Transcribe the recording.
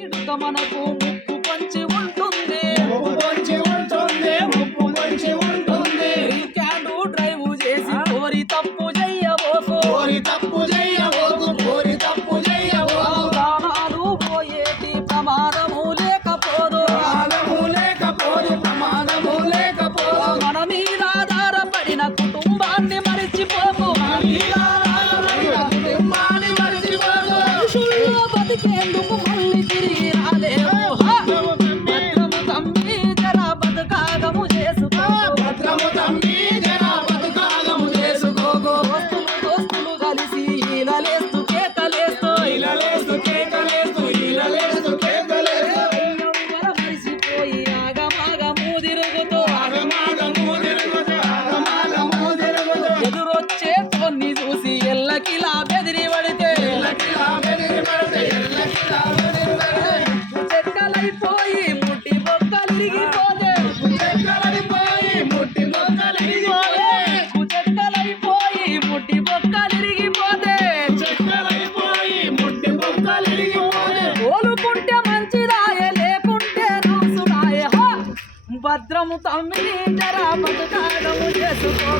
మనకు ముప్పు పంచి ఉంటుంది క్యాడు డ్రైవ్ చేసి కోరి తప్పు చెయ్యబోకు ప్రాణాలు పోయేటి ప్రమాదము లేకపోదు మన మీద ఆధారపడిన కుటుంబాన్ని మరిచిపోకు మనుషుల్లో బతికేందుకు మళ్ళీ తిరిగి రాలేవు భద్రము తమ్మి జరా బతుకాగము చేసుకోకు దోస్తులు కలిసి ఈలలేస్తూ కేకలేస్తూ మరిసిపోయి ఆగమాగము తిరుగుతూ ఎదురొచ్చే తోన్ని చూసి ఎల్లకిలా బెదిరి పడితే చెక్కలైపోయి ముట్టి బొక్కలిరిగిపోతే కోలుకుంటే మంచిదాయే లేకుంటే నాసుడాయే భద్రము తమ్మి జరా బతుకాగము చేసుకో